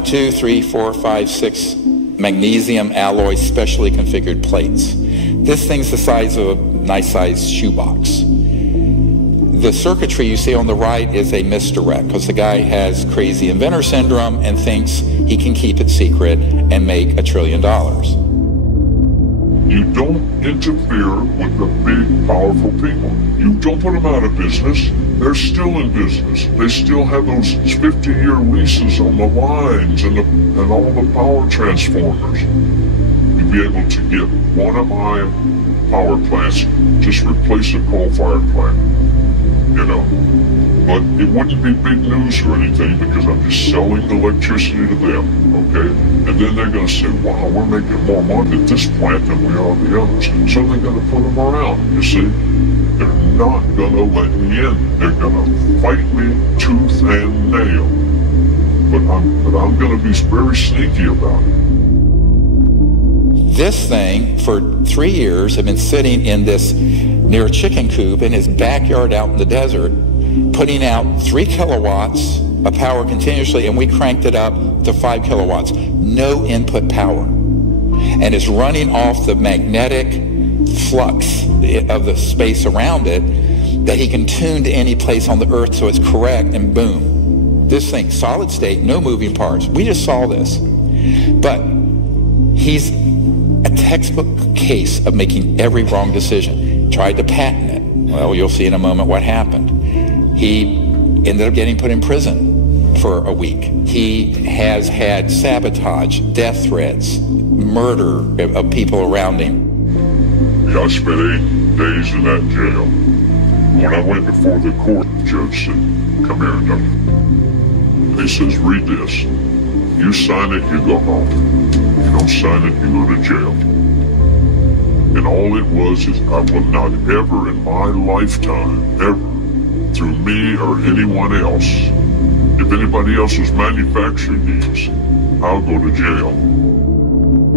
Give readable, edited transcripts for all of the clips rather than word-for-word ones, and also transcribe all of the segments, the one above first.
1, 2, 3, 4, 5, 6 magnesium alloy specially configured plates. This thing's the size of a nice-sized shoebox. The circuitry you see on the right is a misdirect because the guy has crazy inventor syndrome and thinks he can keep it secret and make $1 trillion. You don't interfere with the big, powerful people. You don't put them out of business. They're still in business. They still have those 50-year leases on the lines and all the power transformers. You'd be able to get one of my power plants, just replace a coal-fired plant, you know. But it wouldn't be big news or anything because I'm just selling the electricity to them, okay? And then they're going to say, wow, we're making more money at this plant than we are the others. So they're going to put them around, you see? They're not going to let me in. They're going to fight me tooth and nail. But I'm going to be very sneaky about it. This thing, for 3 years, had been sitting in this, near a chicken coop in his backyard out in the desert, putting out 3 kilowatts of power continuously, and we cranked it up to 5 kilowatts. No input power. And it's running off the magnetic flux of the space around it that he can tune to any place on the earth so it's correct, and boom. This thing, solid state, no moving parts. We just saw this. But he's a textbook case of making every wrong decision. Tried to patent it. Well, you'll see in a moment what happened. He ended up getting put in prison for a week. He has had sabotage, death threats, murder of people around him. Yeah, I spent 8 days in that jail. When I went before the court, the judge said, come here, Doug. He says, read this. You sign it, you go home. You don't sign it, you go to jail. And all it was is I will not ever in my lifetime, ever, through me or anyone else, if anybody else was manufacturing these, I'll go to jail.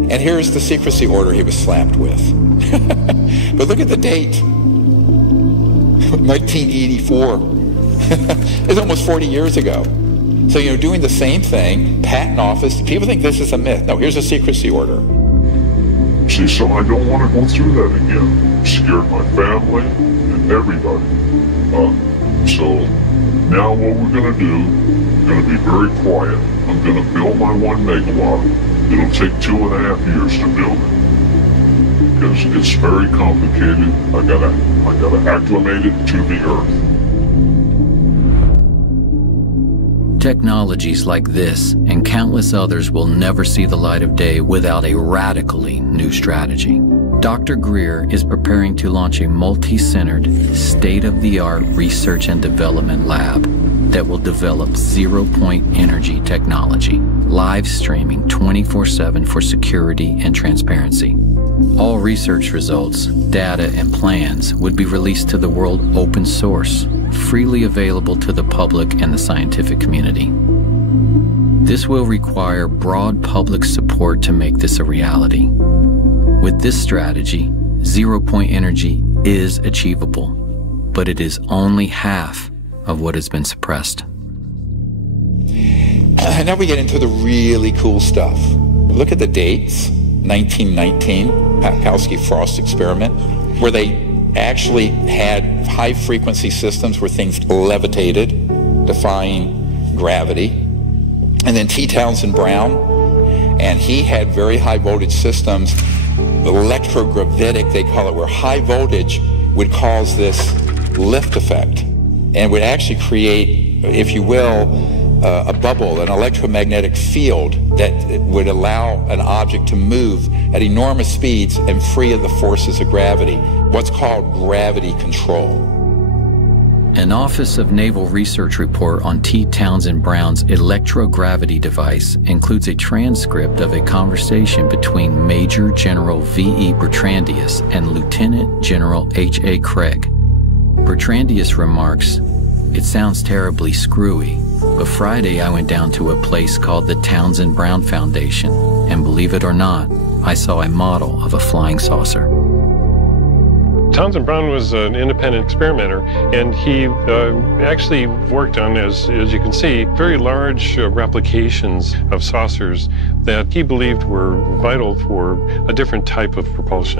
And here's the secrecy order he was slapped with. But look at the date. 1984. It's almost 40 years ago. So, you know, doing the same thing, patent office, people think this is a myth. No, here's a secrecy order. See, so I don't want to go through that again. It scared my family and everybody. So now what we're going to do, we're going to be very quiet. I'm going to build my 1 megawatt. It'll take 2.5 years to build it. Because it's very complicated. I gotta acclimate it to the earth. Technologies like this and countless others will never see the light of day without a radically new strategy. Dr. Greer is preparing to launch a multi-centered, state-of-the-art research and development lab that will develop zero-point energy technology, live streaming 24/7 for security and transparency. All research results, data, and plans would be released to the world open source, freely available to the public and the scientific community. This will require broad public support to make this a reality. With this strategy, zero-point energy is achievable, but it is only half of what has been suppressed. Now we get into the really cool stuff. Look at the dates. 1919, Kapowski-Frost experiment, where they actually had high-frequency systems where things levitated, defying gravity. And then T. Townsend Brown, and he had very high-voltage systems, electrogravitic, they call it, where high voltage would cause this lift effect and would actually create, if you will, a bubble, an electromagnetic field that would allow an object to move at enormous speeds and free of the forces of gravity, what's called gravity control. An Office of Naval Research report on T. Townsend Brown's electrogravity device includes a transcript of a conversation between Major General V.E. Bertrandius and Lieutenant General H.A. Craig. Bertrandius remarks, "It sounds terribly screwy, but Friday I went down to a place called the Townsend Brown Foundation, and believe it or not, I saw a model of a flying saucer." Townsend Brown was an independent experimenter, and he actually worked on, as you can see, very large replications of saucers that he believed were vital for a different type of propulsion.